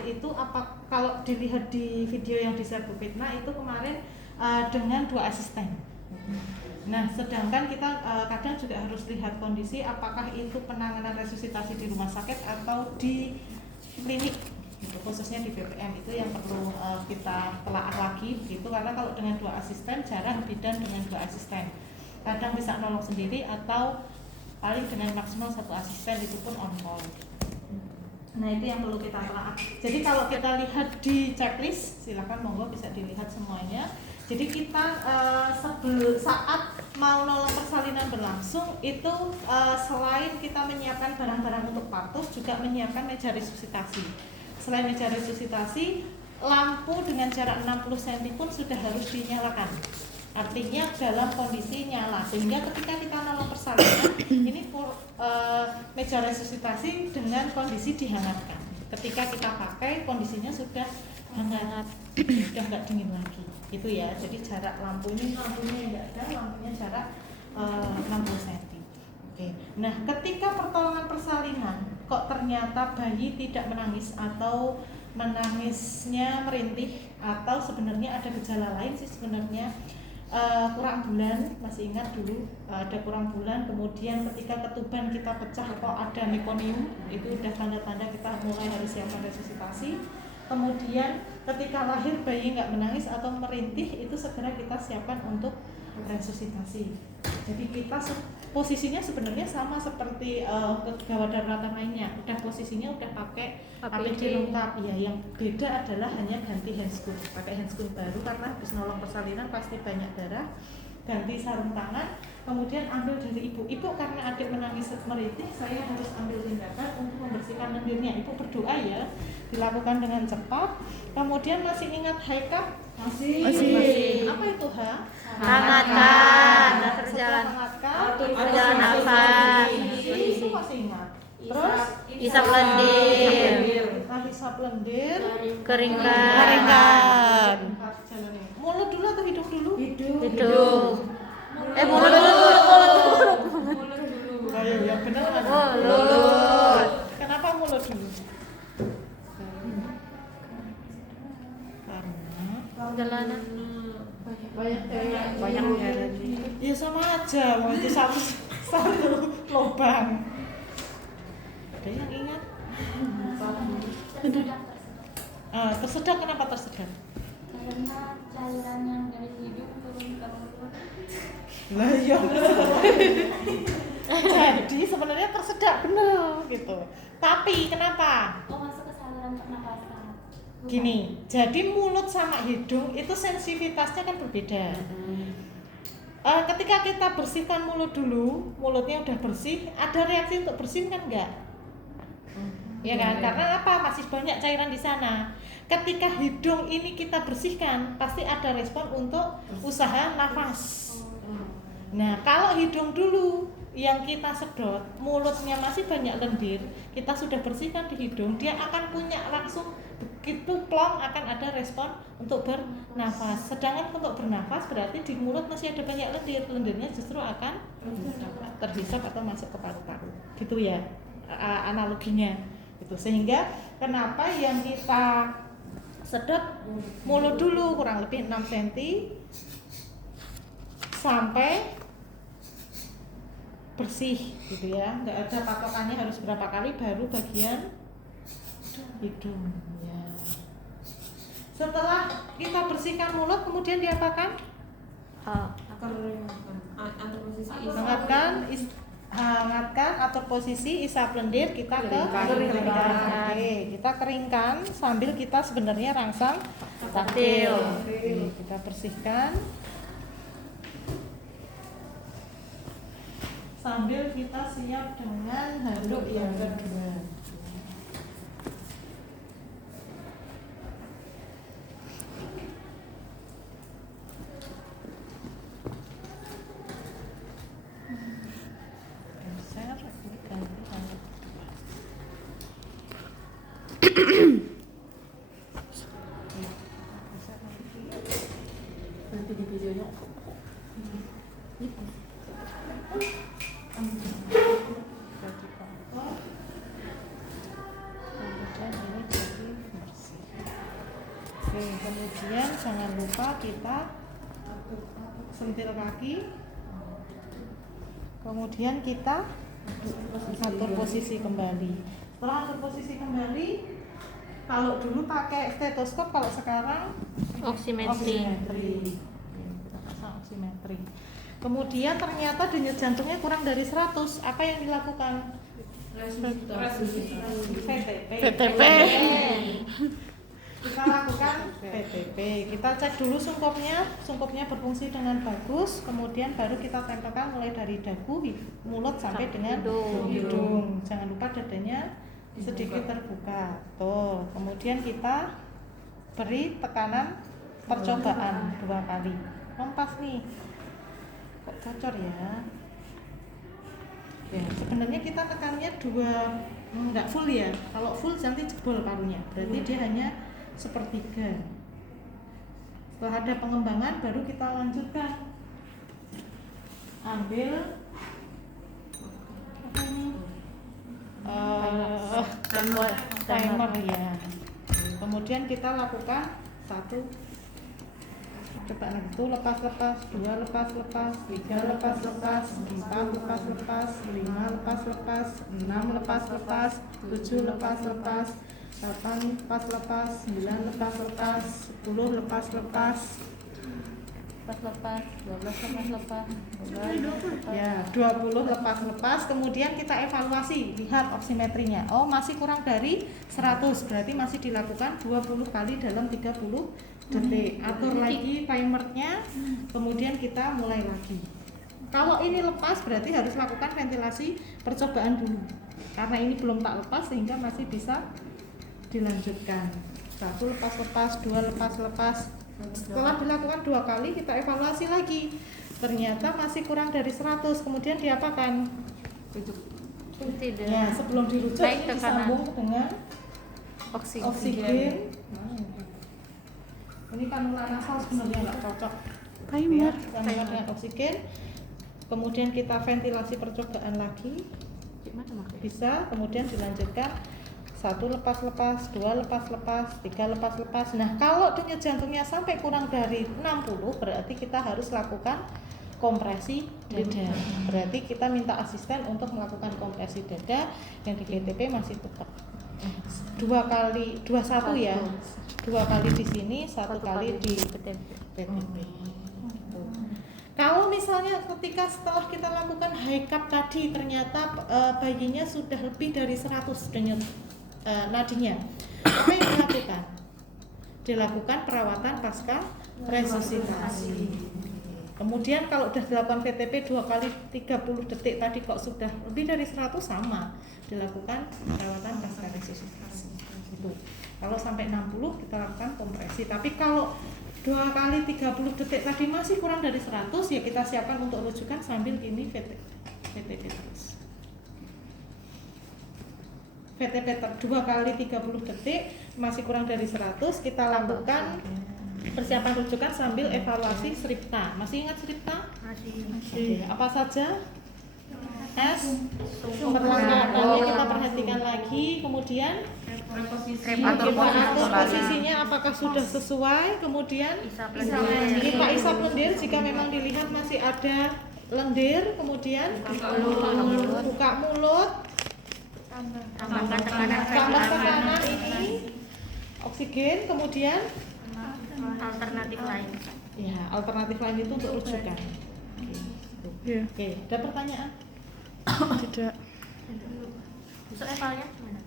itu apa kalau dilihat di video yang di share Bu Fitna itu kemarin dengan 2 asisten. Nah, sedangkan kita kadang juga harus lihat kondisi apakah itu penanganan resusitasi di rumah sakit atau di klinik, gitu, khususnya di BPM itu yang perlu kita telaah lagi gitu, karena kalau dengan 2 asisten jarang bidan dengan 2 asisten, kadang bisa nolong sendiri atau paling dengan maksimal 1 asisten itu pun on call. Nah, itu yang perlu kita telaah. Jadi kalau kita lihat di checklist, silakan monggo bisa dilihat semuanya. Jadi kita saat mau nolong persalinan berlangsung itu selain kita menyiapkan barang-barang untuk patuh, juga menyiapkan meja resusitasi. Selain meja resusitasi, lampu dengan jarak 60 cm pun sudah harus dinyalakan. Artinya dalam kondisi nyala, sehingga ketika kita nolong persalinan ini meja resusitasi dengan kondisi dihangatkan. Ketika kita pakai kondisinya sudah hangat, sudah nggak dingin lagi, gitu ya. Jadi jarak lampunya enggak ada, lampunya jarak 60 cm. Oke. Nah, ketika pertolongan persalinan kok ternyata bayi tidak menangis atau menangisnya merintih, atau sebenarnya ada gejala lain sih sebenarnya. Kurang bulan, masih ingat dulu ada kurang bulan, kemudian ketika ketuban kita pecah atau ada mekonium, itu udah tanda-tanda kita mulai harus siapkan resusitasi. Kemudian ketika lahir bayi nggak menangis atau merintih, itu segera kita siapkan untuk resusitasi. Jadi kita posisinya sebenarnya sama seperti gawat daruratan lainnya, udah posisinya udah pakai APD lengkap ya. Yang beda adalah hanya ganti handscoon, pakai handscoon baru karena habis nolong persalinan pasti banyak darah. Ganti sarung tangan, kemudian ambil dari ibu karena adik menangis merintih, saya harus ambil tindakan untuk membersihkan lendirnya. Ibu berdoa ya, dilakukan dengan cepat. Kemudian masih ingat haikap? Masih. Apa itu Hangatan, berjalan nafas. Itu masih ingat. Terus isap lendir, isap lendir, keringkan. Mulut dulu atau hidung dulu? Hidung. Mulut dulu. Ayo, yang benar mana? Mulut. Kenapa mulut dulu? Karena banyak ya sama aja, waktu satu lubang. Ada yang ingat? Tersedak, kenapa tersedak? Karena cairan yang dari hidung turun ke mulut. Lah iya. Jadi sebenarnya tersedak bener gitu. Tapi kenapa? Masuk ke saluran pernapasan. Gini, jadi mulut sama hidung itu sensitivitasnya kan berbeda. Ketika kita bersihkan mulut dulu, mulutnya udah bersih, ada reaksi untuk bersin kan enggak? Ya kan? Karena apa? Masih banyak cairan di sana. Ketika hidung ini kita bersihkan, pasti ada respon untuk usaha nafas. Nah, kalau hidung dulu yang kita sedot, mulutnya masih banyak lendir, kita sudah bersihkan di hidung, dia akan punya langsung begitu plong akan ada respon untuk bernafas. Sedangkan untuk bernafas berarti di mulut masih ada banyak lendir, lendirnya justru akan terhisap atau masuk ke paru-paru. Gitu ya analoginya. Itu sehingga kenapa yang kita sedot mulut dulu kurang lebih 6 cm sampai bersih gitu ya, nggak ada patokannya harus berapa kali baru bagian hidung ya. Setelah kita bersihkan mulut kemudian diapakan? Hangatkan atur posisi, isap lendir, kita keringkan. Oke, kita keringkan sambil kita sebenarnya rangsang taktil. Kita bersihkan sambil kita siap dengan handuk yang kedua. Nanti di videonya Oke, kemudian jangan lupa kita sentil kaki. Kemudian kita atur posisi kembali. Setelah atur posisi kembali, kalau dulu pakai stetoskop, kalau sekarang Oximetri. Kita pasang oximetri. Kemudian ternyata denyut jantungnya kurang dari 100. Apa yang dilakukan? VTP. Kita lakukan VTP. Kita cek dulu sungkupnya berfungsi dengan bagus, kemudian baru kita tempelkan mulai dari dagu, mulut sampai dengan hidung. Jangan lupa dadanya sedikit terbuka. Tuh, kemudian kita beri tekanan percobaan 2 kali. Kompas nih. Kok bocor ya? Ya, sebenarnya kita tekannya 2, enggak full ya. Kalau full nanti jebol parunya. Berarti dia hanya sepertiga. Setelah ada pengembangan baru kita lanjutkan. Ambil apa ini? Timer ya. Kemudian kita lakukan 1, coba itu lepas, 2 lepas, 3 lepas, 4 lepas, 5 lepas, 6 lepas, 7 lepas, 8 lepas, 9 lepas, 10 lepas, 12 lepas, ya 20 lepas. Kemudian kita evaluasi, lihat oximetrinya. Oh, masih kurang dari 100, berarti masih dilakukan 20 kali dalam 30 detik. Atur lagi timernya, kemudian kita mulai lagi. Kalau ini lepas berarti harus lakukan ventilasi percobaan dulu, karena ini belum tak lepas sehingga masih bisa dilanjutkan. 1 lepas, 2 lepas. Setelah dilakukan 2 kali kita evaluasi lagi, ternyata masih kurang dari 100, kemudian diapakan? Tidak. Ya, sebelum dirujuk Naik ini ke kanan. disambung dengan Oksigen. oksigen. Ini kanula nasal sebenarnya nggak cocok. Timer. Ya, tambahkan dengan oksigen. Kemudian kita ventilasi percobaan lagi, bisa. Kemudian dilanjutkan 1 lepas, 2 lepas, 3 lepas. Nah, kalau denyut jantungnya sampai kurang dari 60, berarti kita harus lakukan kompresi dada. Berarti kita minta asisten untuk melakukan kompresi dada, yang di VTP masih tetap 2 kali, 21 ya. 2 kali di sini, 1 kali di VTP. Kalau misalnya ketika setelah kita lakukan high cup tadi ternyata bayinya sudah lebih dari 100 denyut nadinya, apa yang dilakukan? Dilakukan perawatan pasca resusitasi. Kemudian kalau sudah dilakukan VTP 2 kali 30 detik tadi kok sudah lebih dari 100, sama, dilakukan perawatan pasca resusitasi. Gitu. Kalau sampai 60 kita lakukan kompresi. Tapi kalau 2 kali 30 detik tadi masih kurang dari 100, ya kita siapkan untuk rujukan sambil ini VTP terus. VTP 2 kali 30 detik masih kurang dari 100, kita lakukan persiapan rujukan sambil evaluasi SRIPTA. Masih ingat SRIPTA? Masih. Apa saja? S, perlengkapannya kita perhatikan lagi, kemudian kita atur posisinya apakah sudah sesuai, kemudian kita isap lendir jika memang dilihat masih ada lendir, kemudian buka mulut, tambah tekanan ini oksigen, kemudian Alternatif lain. ya alternatif lain itu untuk rujukan. Oke, ada pertanyaan? Besok evalnya gimana?